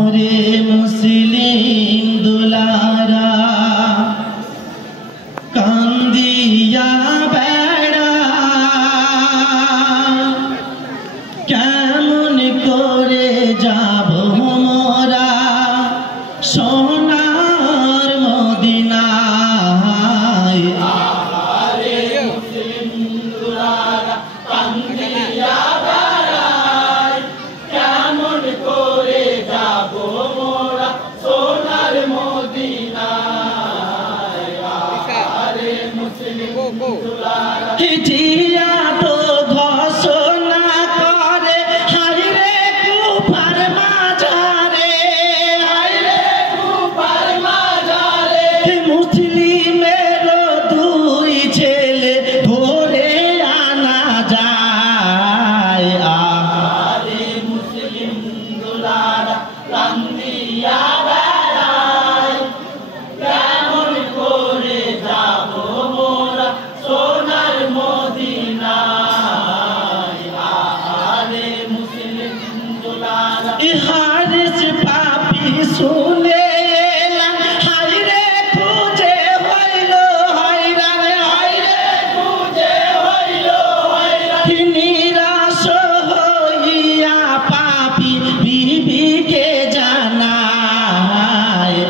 ওরে মুসলিম দুলারা কান্দিয়া বেড়া কেমন করে যাব মোরা সোনার মদিনায় আরে মুসলিম দুলারা কান্দিয়া বেড়ায় কেমন করে যাব মোরা সোনার মদিনায় আরে মুসলিম দুলারা হিজিয়া তো ঘোষণা করে হায়রে কুফার মাজারে হায়রে কুফার মাজারে মুসলিমের দুই ছেলে ধরে আনা যায় আরে মুসলিম দুলারা কান্দিয়া বেড়ায় কেমন করে যাব মোরা সোনার মদিনায় আরে মুসলিম দুলারা ইহারিস পাপি শুনে এলাম হায়রে খুঁজে হইল হয়রান হায়রে খুঁজে হইল হয়রান নিরাশ হইয়া পাপি বিবিকে জানায়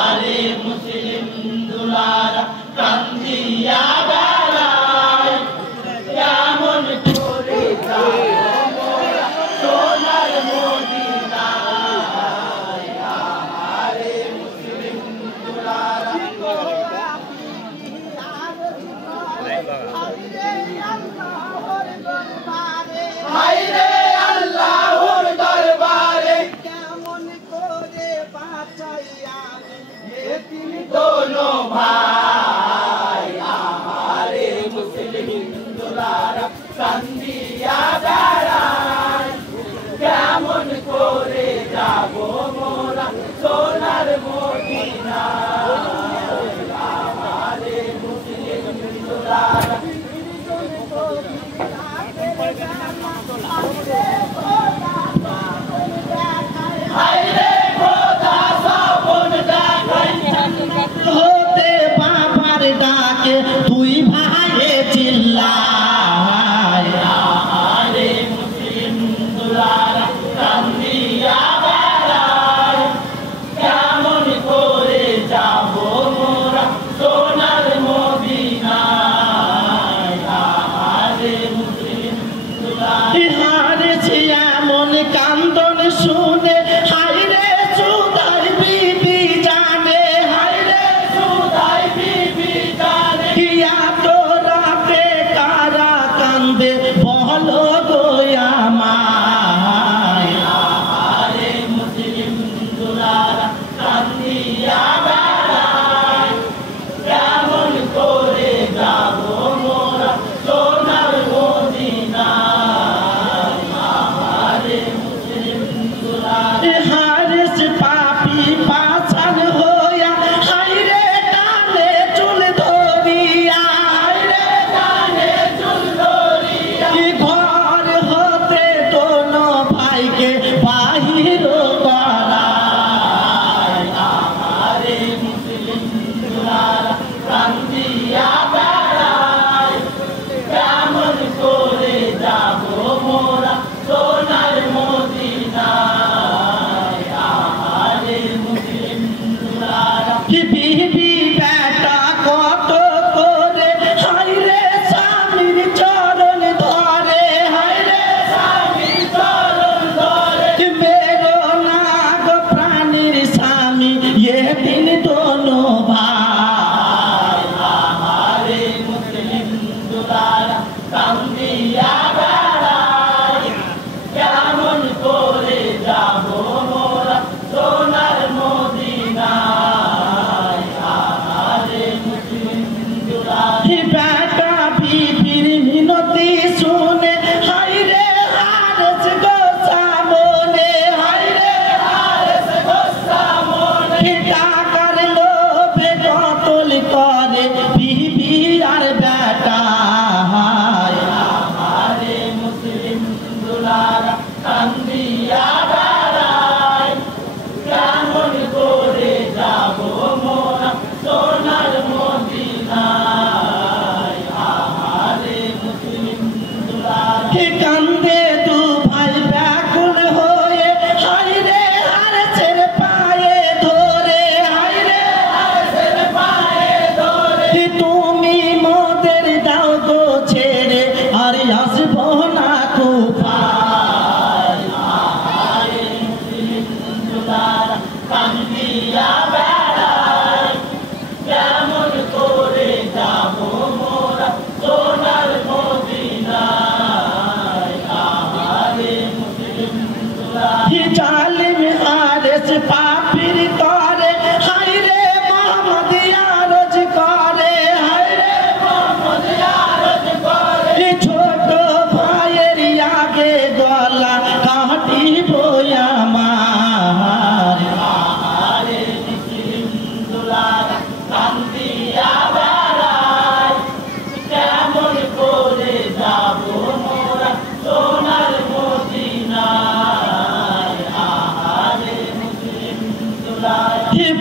আরে মুসলিম দুলারা কান্দিয়া বেড়ায় কেমন করে যাব মোরা সোনার মদিনায় আরে মুসলিম দুলারা হায়রে আল্লাহর দরবারে কেমন করে বাঁচাইয়া এতিম দোনো ভাই আরে মুসলিম দুলারা কান্দিয়া বেড়ায় কেমন করে যাব মোরা সোনার মদিনায় আরে মুসলিম দুলারা হায়রে খোদা সপন দেখাই হতে বাবার ডাকে দুই ভাইয়ে চিল্লায় আরে মুসলিম দুলারা কান্দিয়া বেড়ায় কেমন করে যাব মোরা সোনার মদিনায় আরে মুসলিম দুলারা হারেছে এমন কান্দন শুনে হায়রে সুদাই বিবি জানে হায়রে সুদাই বিবি জানে কিয়া তো রাতে কারা কান্দে বলো গো আমায় আরে মুসলিম দুলারা কান্দিয়া বেড়ায় কেমন করে যাব মোরা সোনার মদিনায় আরে মুসলিম দুলারা হারিস পাপি পাছান হইয়া হায়রে টানে চুল ধরিয়া হায়রে টানে চুল ধরিয়া ঘর হতে দোনো ভাইকে বাহির করায় আরে মুসলিম দুলারা কান্দিয়া বেড়ায় কেমন করে যাব মোরা সোনার মদিনায় আরে মুসলিম দুলারা বিবি বেটা কত করে হায়রে স্বামীর চরণ ধরে হায়রে স্বামীর চরণ ধরে বেরো না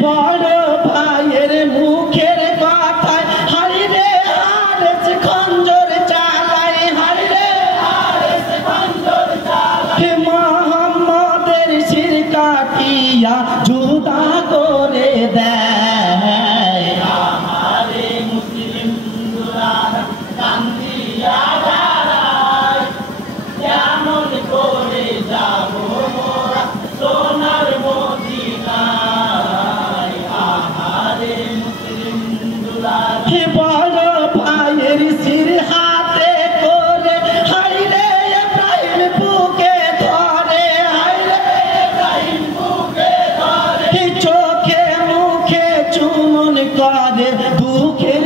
বড় ভাইয়ের মুখের কথায় হাইরে হারেস খঞ্জর চালায়, হাইরে হারেস খঞ্জর চালায়। মোহাম্মদের শির কাটিয়া জুদা করে দেয়। আমারে মুসলিম হিন্দুরা কান্দিয়া দাঁড়ায়, কেমন করে যাব মোরা সোনার মদিনায়। আহারে মুসলিম হিন্দুরা বড় ভাইয়ের শির হাতে করে হাইরে ইব্রাহিম বুকে ধরে, হাইরে ইব্রাহিম বুকে ধরে। চোখে মুখে চুমন করে দুঃখের